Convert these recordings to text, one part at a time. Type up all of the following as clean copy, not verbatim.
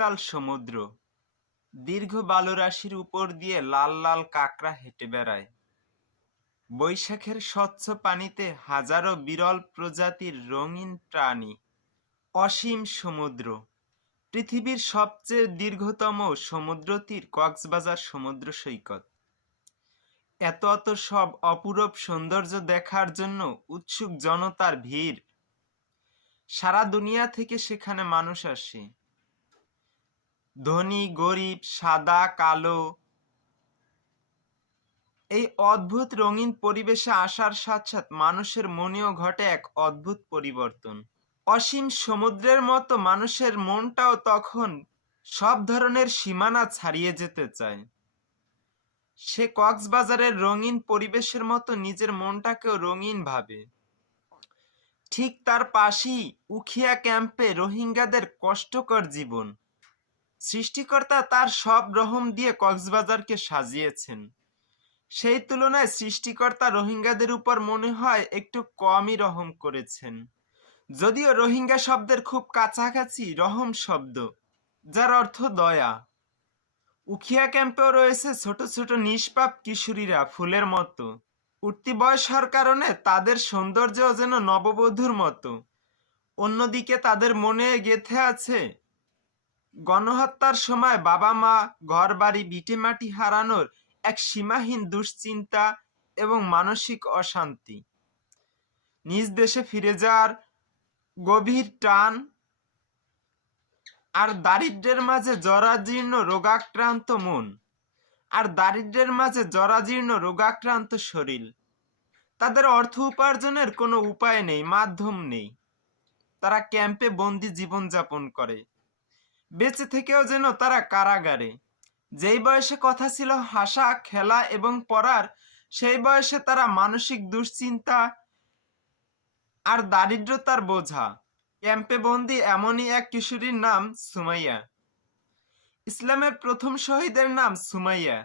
উত্তাল সমুদ্র, দীর্ঘ বালুরাশির উপর দিয়ে লাল লাল কাঁকড়া হেঁটে বেড়ায়। বৈশাখের স্বচ্ছ পানিতে হাজারো বিরল প্রজাতির রঙিন প্রাণী। অসীম সমুদ্র, পৃথিবীর সবচেয়ে দীর্ঘতম সমুদ্র তীর কক্সবাজার সমুদ্র সৈকত। এত এত সব অপূরব সৌন্দর্য দেখার জন্য উৎসুক জনতার ভিড়। সারা দুনিয়া থেকে সেখানে মানুষ আসে। ধনী গরিব, সাদা কালো, এই অদ্ভুত রঙিন পরিবেশে আসার সাথে সাথে মানুষের মনেও ঘটে এক অদ্ভুত পরিবর্তন। অসীম সমুদ্রের মতো মানুষের মনটাও তখন সব ধরনের সীমানা ছাড়িয়ে যেতে চায়। সে কক্সবাজারের রঙিন পরিবেশের মতো নিজের মনটাকেও রঙিন ভাবে। ঠিক তার পাশেই উখিয়া ক্যাম্পে রোহিঙ্গাদের কষ্টকর জীবন। সৃষ্টিকর্তা তার সব রহম দিয়ে কক্সবাজারকে সাজিয়েছেন। সেই তুলনায় সৃষ্টিকর্তা রোহিঙ্গাদের উপর মনে হয় একটু কমই রহম করেছেন। যদিও রোহিঙ্গা শব্দের খুব কাছাকাছি রহম শব্দ, যার অর্থ দয়া। উখিয়া ক্যাম্পেও রয়েছে ছোট ছোট নিষ্পাপ কিশোরীরা, ফুলের মতো। উঠতি বয়স হওয়ার কারণে তাদের সৌন্দর্য যেন নববধূর মতো। অন্যদিকে তাদের মনে গেঁথে আছে গণহত্যার সময় বাবা মা, ঘর বাড়ি, ভিটেমাটি হারানোর এক সীমাহীন দুশ্চিন্তা এবং মানসিক অশান্তি। নিজ দেশে ফিরে যাওয়ার গভীর টান, আর দারিদ্র্যের মাঝে জরাজীর্ণ রোগাক্রান্ত মন, শরীর। তাদের অর্থ উপার্জনের কোনো উপায় নেই, মাধ্যম নেই। তারা ক্যাম্পে বন্দি জীবনযাপন করে। বেঁচে থেকেও যেন তারা কারাগারে। যেই বয়সে কথা ছিল হাসা, খেলা এবং পড়ার, সেই বয়সে তারা মানসিক দুশ্চিন্তা আর দারিদ্রতার বোঝা। ক্যাম্পে বন্দি এমনই এক কিশোরীর নাম সুমাইয়া। ইসলামের প্রথম শহীদের নাম সুমাইয়া।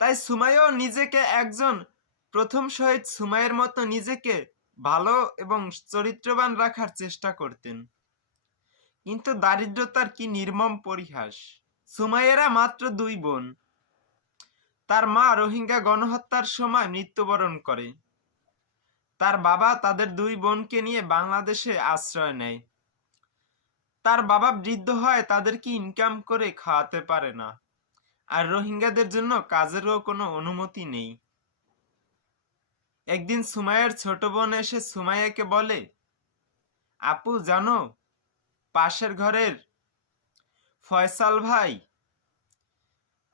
তাই সুমাইয়াও নিজেকে একজন প্রথম শহীদ সুমাইয়ের মতো নিজেকে ভালো এবং চরিত্রবান রাখার চেষ্টা করতেন। কিন্তু দারিদ্রতার কি নির্মম পরিহাস। সুমাইয়েরা মাত্র 2 বোন। তার মা রোহিঙ্গা গণহত্যার সময় মৃত্যুবরণ করে। তার বাবা তাদের 2 বোনকে নিয়ে বাংলাদেশে আশ্রয় নেয়। তার বাবা বৃদ্ধ হয়, তাদেরকে ইনকাম করে খাওয়াতে পারে না। আর রোহিঙ্গাদের জন্য কাজেরও কোনো অনুমতি নেই। একদিন সুমাইয়ার ছোট বোন এসে সুমাইয়াকে বলে, আপু জানো, পাশের ঘরের ফয়সাল ভাই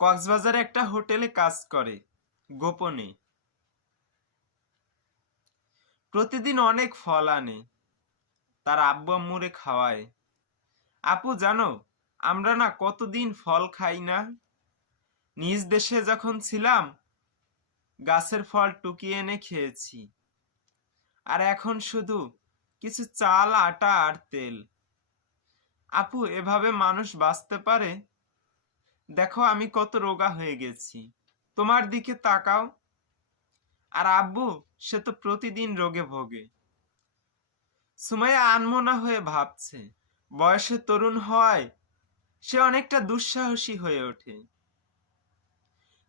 কক্সবাজারে একটা হোটেলে কাজ করে গোপনে। প্রতিদিন অনেক ফল আনে, তার আব্বু আম্মুরে খাওয়ায়। আপু জানো, আমরা না কতদিন ফল খাই না। নিজ দেশে যখন ছিলাম গাছের ফল টুকিয়ে এনে খেয়েছি, আর এখন শুধু কিছু চাল, আটা আর তেল। আপু, এভাবে মানুষ বাঁচতে পারে? দেখো আমি কত রোগা হয়ে গেছি, তোমার দিকে তাকাও। আর আব্বু, সে তো প্রতিদিন রোগে ভোগে। সুমাইয়া আনমনা হয়ে ভাবছে, বয়সে তরুণ হওয়ায় সে অনেকটা দুঃসাহসী হয়ে ওঠে।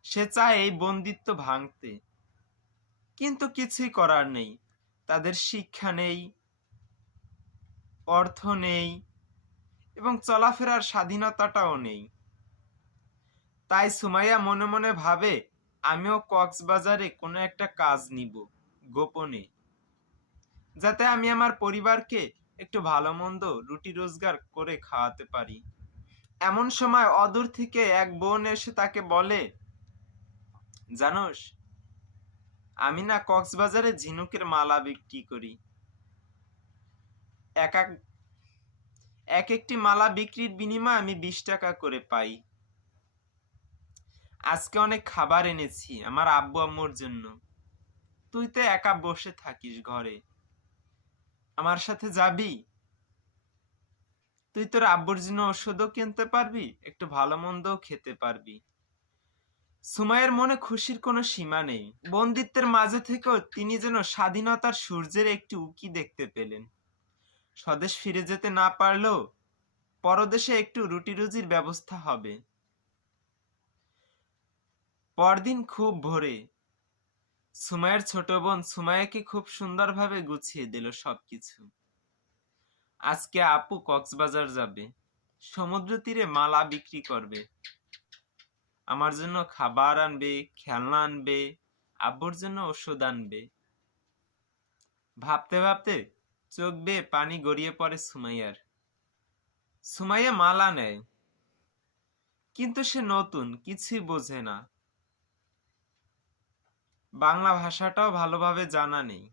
সে চায় এই বন্দিত্ব ভাঙতে, কিন্তু কিছুই করার নেই। তাদের শিক্ষা নেই, অর্থ নেই এবং চলাফেরার স্বাধীনতাটাও নেই। তাই সুমাইয়া মনে মনে ভাবে, আমিও কক্সবাজারে কোনো একটা কাজ নিব গোপনে, যাতে আমি আমার পরিবারকে একটু ভালো মন্দ রুটি রোজগার করে খাওয়াতে পারি। এমন সময় অদূর থেকে এক বোন এসে তাকে বলে, জানোস, আমি না কক্সবাজারে ঝিনুকের মালা বিক্রি করি। এক একটি মালা বিক্রির বিনিময়ে আমি 20 টাকা করে পাই। আজকে অনেক খাবার এনেছি আমার আব্বু আম্মুর জন্য। তুই তো একা বসে থাকিস ঘরে, আমার সাথে যাবি? তুই তোর আব্বুর জন্য ওষুধও কিনতে পারবি, একটু ভালো মন্দও খেতে পারবি। সুমাইয়ের মনে খুশির কোনো সীমা নেই। বন্দিত্বের মাঝে থেকেও তিনি যেন স্বাধীনতার সূর্যের একটি উঁকি দেখতে পেলেন। স্বদেশ ফিরে যেতে না পারলেও পরদেশে একটু রুটি রুজির ব্যবস্থা হবে। পরদিন খুব ভোরে সুমাইয়ার ছোট বোন সুমাইয়াকে খুব সুন্দরভাবে গুছিয়ে দিল সবকিছু। আজকে আপু কক্সবাজার যাবে, সমুদ্র তীরে মালা বিক্রি করবে, আমার জন্য খাবার আনবে, খেলনা আনবে, আব্বুর জন্য ওষুধ আনবে। ভাবতে ভাবতে চোখ বেয়ে পানি গড়িয়ে পড়ে সুমাইয়ার। সুমাইয়া মালা নেয়, কিন্তু সে নতুন, কিছুই বোঝে না, বাংলা ভাষাটাও ভালোভাবে জানা নেই,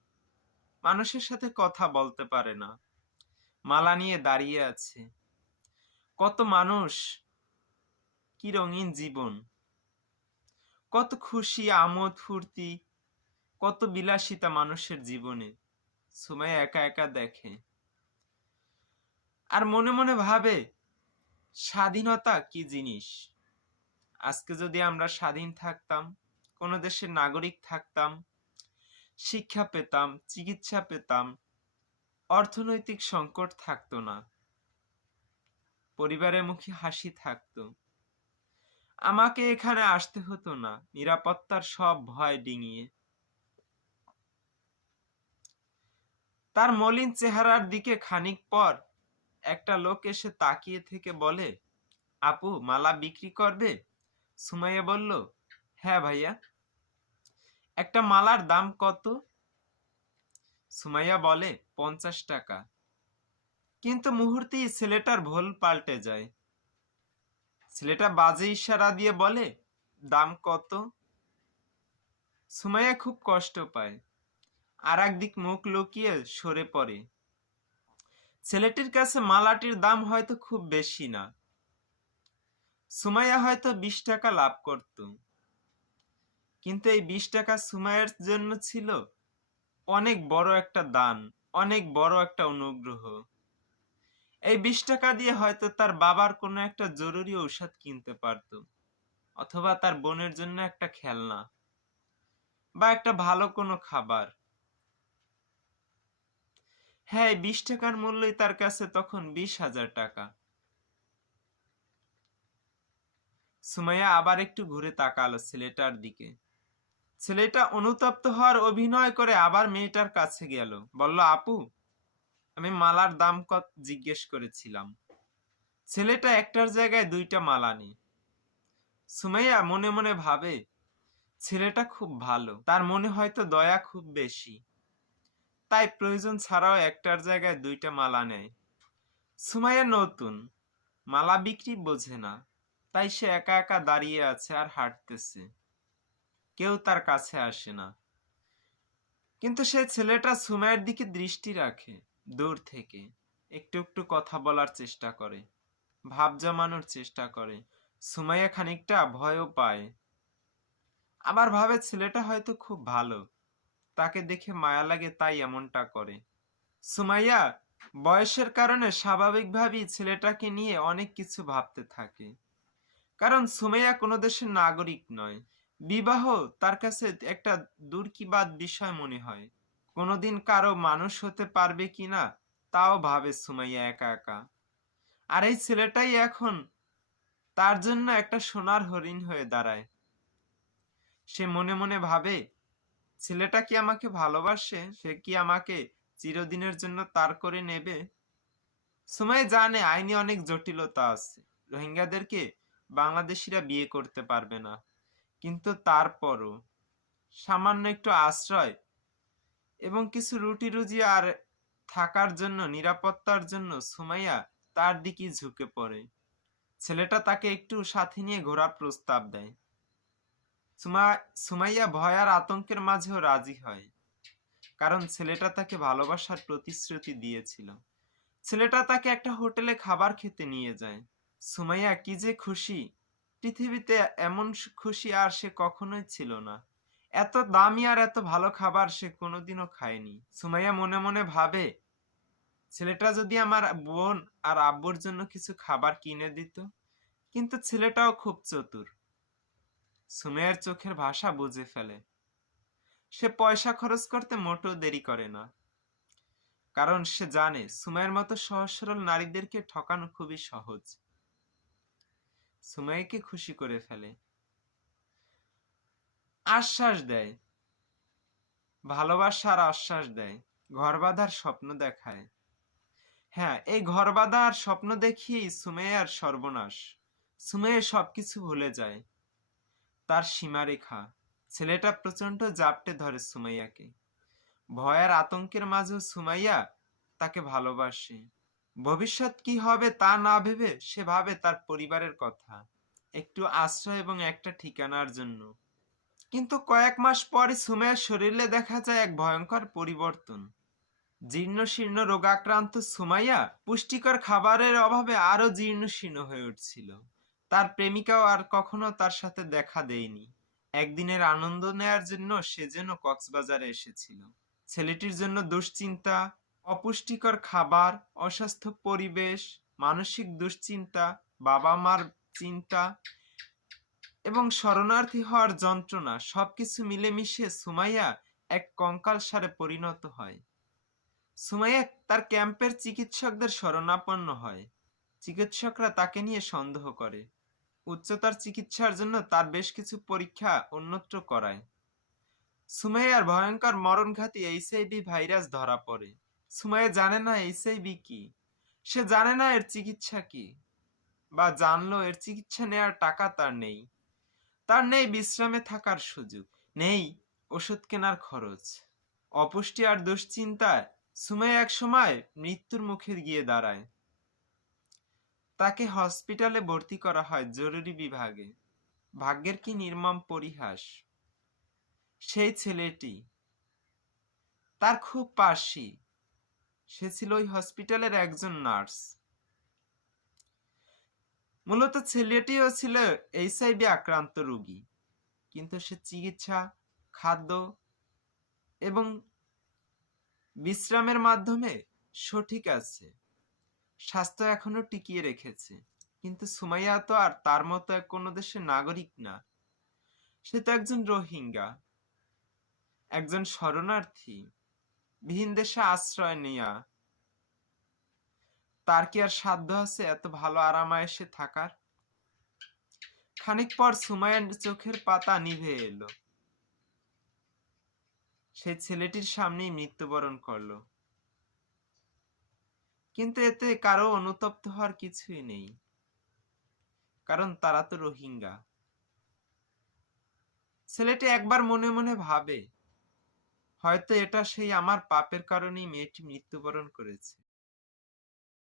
মানুষের সাথে কথা বলতে পারে না। মালা নিয়ে দাঁড়িয়ে আছে। কত মানুষ, কি রঙিন জীবন, কত খুশি, আমোদ ফুর্তি, কত বিলাসিতা মানুষের জীবনে। সুমাইয়া একা একা দেখে আর মনে মনে ভাবে, স্বাধীনতা কি জিনিস। আজকে যদি আমরা স্বাধীন থাকতাম, কোন দেশের নাগরিক থাকতাম, শিক্ষা পেতাম, চিকিৎসা পেতাম, অর্থনৈতিক সংকট থাকতো না, পরিবারের মুখে হাসি থাকতো, আমাকে এখানে আসতে হতো না নিরাপত্তার সব ভয় ডিঙিয়ে। তার মলিন চেহারার দিকে খানিক পর একটা লোক এসে তাকিয়ে থেকে বলে, আপু মালা বিক্রি করবে? সুমাইয়া বলল, হ্যাঁ ভাইয়া। একটা মালার দাম কত? সুমাইয়া বলে, 50 টাকা। কিন্তু মুহূর্তেই ছেলেটার ভুল পাল্টে যায়। ছেলেটা বাজে ইশারা দিয়ে বলে, দাম কত? সুমাইয়া খুব কষ্ট পায়, আর একদিক মুখ লুকিয়ে সরে পড়ে। ছেলেটির কাছে মালাটির দাম হয়তো খুব বেশি না, সুমাইয়া হয়তো 20 টাকা লাভ করত, কিন্তু এই 20 টাকা সুমাইয়ার জন্য ছিল অনেক বড় একটা দান, অনেক বড় একটা অনুগ্রহ। এই 20 টাকা দিয়ে হয়তো তার বাবার কোনো একটা জরুরি ঔষধ কিনতে পারত, অথবা তার বোনের জন্য একটা খেলনা, বা একটা ভালো কোনো খাবার। হ্যাঁ, এই 20 টাকার মূল্যই তার কাছে তখন 20,000 টাকা। সুমাইয়া আবার একটু ঘুরে তাকালো ছেলেটার দিকে। ছেলেটা অনুতপ্ত হওয়ার অভিনয় করে আবার মেয়েটার কাছে গেল, বলল, আপু আমি মালার দাম কত জিজ্ঞেস করেছিলাম। ছেলেটা একটার জায়গায় 2টা মালা নেয়। সুমাইয়া মনে মনে ভাবে, ছেলেটা খুব ভালো, তার মনে হয়তো দয়া খুব বেশি, তাই প্রয়োজন ছাড়াও একটার জায়গায় 2টা মালা নেয়। সুমাইয়া নতুন, মালা বিক্রি বোঝে না, তাই সে একা একা দাঁড়িয়ে আছে আর হাঁটতেছে, কেউ তার কাছে আসে না। কিন্তু সে ছেলেটা সুমাইয়ের দিকে দৃষ্টি রাখে, দূর থেকে একটু একটু কথা বলার চেষ্টা করে, ভাব জমানোর চেষ্টা করে। সুমাইয়া খানিকটা ভয়ও পায়, আবার ভাবে ছেলেটা হয়তো খুব ভালো, তাকে দেখে মায়া লাগে তাই এমনটা করে। সুমাইয়া বয়সের কারণে স্বাভাবিকভাবেই ছেলেটাকে নিয়ে অনেক কিছু ভাবতে থাকে, কারণ সুমাইয়া কোনো দেশের নাগরিক নয়। বিবাহ তার কাছে একটা দূরকিবাদ বিষয় মনে হয়, কোনোদিন কারো মানুষ হতে পারবে কিনা তাও ভাবে সুমাইয়া একা একা। আর এই ছেলেটাই এখন তার জন্য একটা সোনার হরিণ হয়ে দাঁড়ায়। সে মনে মনে ভাবে, ছেলেটা কি আমাকে ভালোবাসে, সে কি আমাকে চিরদিনের জন্য তার করে নেবে। সুমাইয়া জানে আইনে অনেক জটিলতা আছে, রোহিঙ্গাদেরকে বাংলাদেশিরা বিয়ে করতে পারবে না, কিন্তু তারপরও সামান্য একটু আশ্রয় এবং কিছু রুটি রুজি আর থাকার জন্য, নিরাপত্তার জন্য সুমাইয়া তার দিকেই ঝুঁকে পড়ে। ছেলেটা তাকে একটু সাথে নিয়ে ঘোরার প্রস্তাব দেয়। সুমাইয়া ভয় আর আতঙ্কের মাঝেও রাজি হয়, কারণ ছেলেটা তাকে ভালোবাসার প্রতিশ্রুতি দিয়েছিল। ছেলেটা তাকে একটা হোটেলে খাবার খেতে নিয়ে যায়। সুমাইয়া কি যে খুশি, পৃথিবীতে এমন খুশি আর সে কখনোই ছিল না। এত দামি আর এত ভালো খাবার সে কোনোদিনও খায়নি। সুমাইয়া মনে মনে ভাবে, ছেলেটা যদি আমার বোন আর আব্বুর জন্য কিছু খাবার কিনে দিত। কিন্তু ছেলেটাও খুব চতুর, সুমাইয়ার চোখের ভাষা বুঝে ফেলে। সে পয়সা খরচ করতে মোটেও দেরি করে না, কারণ সে জানে সুমাইয়ের মতো সহজ সরল নারীদেরকে ঠকানো খুবই সহজ। সুমাইয়াকে খুশি করে ফেলে, আশ্বাস দেয়, ভালোবাসার আশ্বাস দেয়, ঘর বাঁধার স্বপ্ন দেখায়। হ্যাঁ, এই ঘর বাঁধার স্বপ্ন দেখিয়েই সুমাইয়ার সর্বনাশ। সুমাইয়া সবকিছু ভুলে যায়, তার সীমারেখা। ছেলেটা প্রচন্ড জাপটে ধরে সুমাইয়াকে। ভয়ের আতঙ্কের মাঝেও সুমাইয়া তাকে ভালোবাসে। ভবিষ্যৎ কি হবে তা না ভেবে সে ভাবে তার পরিবারের কথা, একটু আশ্রয় এবং একটা ঠিকানার জন্য। কিন্তু কয়েক মাস পরে সুমাইয়ার শরীরে দেখা যায় এক ভয়ঙ্কর পরিবর্তন। জীর্ণ শীর্ণ রোগাক্রান্ত সুমাইয়া পুষ্টিকর খাবারের অভাবে আরো জীর্ণ শীর্ণ হয়ে উঠছিল। তার প্রেমিকাও আর কখনো তার সাথে দেখা দেয়নি। একদিনের আনন্দ নেয়ার জন্য সে যেন কক্সবাজারে এসেছিল। ছেলেটির জন্য দুশ্চিন্তা, অপুষ্টিকর খাবার, অস্বাস্থ্য পরিবেশ, মানসিক দুশ্চিন্তা, বাবা মার চিন্তা এবং শরণার্থী হওয়ার যন্ত্রণা সবকিছু মিলেমিশে সুমাইয়া এক কঙ্কালসারে পরিণত হয়। সুমাইয়া তার ক্যাম্পের চিকিৎসকদের শরণাপন্ন হয়। চিকিৎসকরা তাকে নিয়ে সন্দেহ করে, উচ্চতর চিকিৎসার জন্য তার বেশ কিছু পরীক্ষা অন্যত্র করায়। সুমাইয়ার ভয়ঙ্কর মরণঘাতী এইচআইভি ভাইরাস ধরা পড়ে। সুমাইয়া জানে না এইচআইভি কি, সে জানে না এর চিকিৎসা কি, বা জানলো এর চিকিৎসা নেওয়ার টাকা তার নেই। তার নেই বিশ্রামে থাকার সুযোগ, নেই ওষুধ কেনার খরচ। অপুষ্টি আর দুশ্চিন্তায় সুমাইয়া এক সময় মৃত্যুর মুখে গিয়ে দাঁড়ায়। তাকে হসপিটালে ভর্তি করা হয় জরুরি বিভাগে। ভাগ্যের কি নির্মম পরিহাস! সেই ছেলেটি তার খুব পাশি, সে ছিল ওই হসপিটালের একজন নার্স। মূলত ছেলেটিও ছিল এইচআইভি আক্রান্ত রোগী, কিন্তু সে চিকিৎসা, খাদ্য এবং বিশ্রামের মাধ্যমে সঠিক আছে, স্বাস্থ্য এখনো টিকিয়ে রেখেছে। কিন্তু সুমাইয়া তো আর তার মতো কোনো দেশের নাগরিক না। সে তো একজন রোহিঙ্গা, একজন শরণার্থী, ভিন দেশে আশ্রয় নেয়া। তার কি আর সাধ্য আছে এত ভালো আরামায়েশে থাকার? খানিক পর সুমাইয়ার চোখের পাতা নিভে এলো। সে ছেলেটির সামনেই মৃত্যুবরণ করলো। কিন্তু এতে কারো অনুতপ্ত হওয়ার কিছুই নেই, কারণ তারা তো রোহিঙ্গা। ছেলেটি একবার মনে মনে ভাবে, হয়তো এটা সেই আমার পাপের কারণেই মেয়েটি মৃত্যুবরণ করেছে।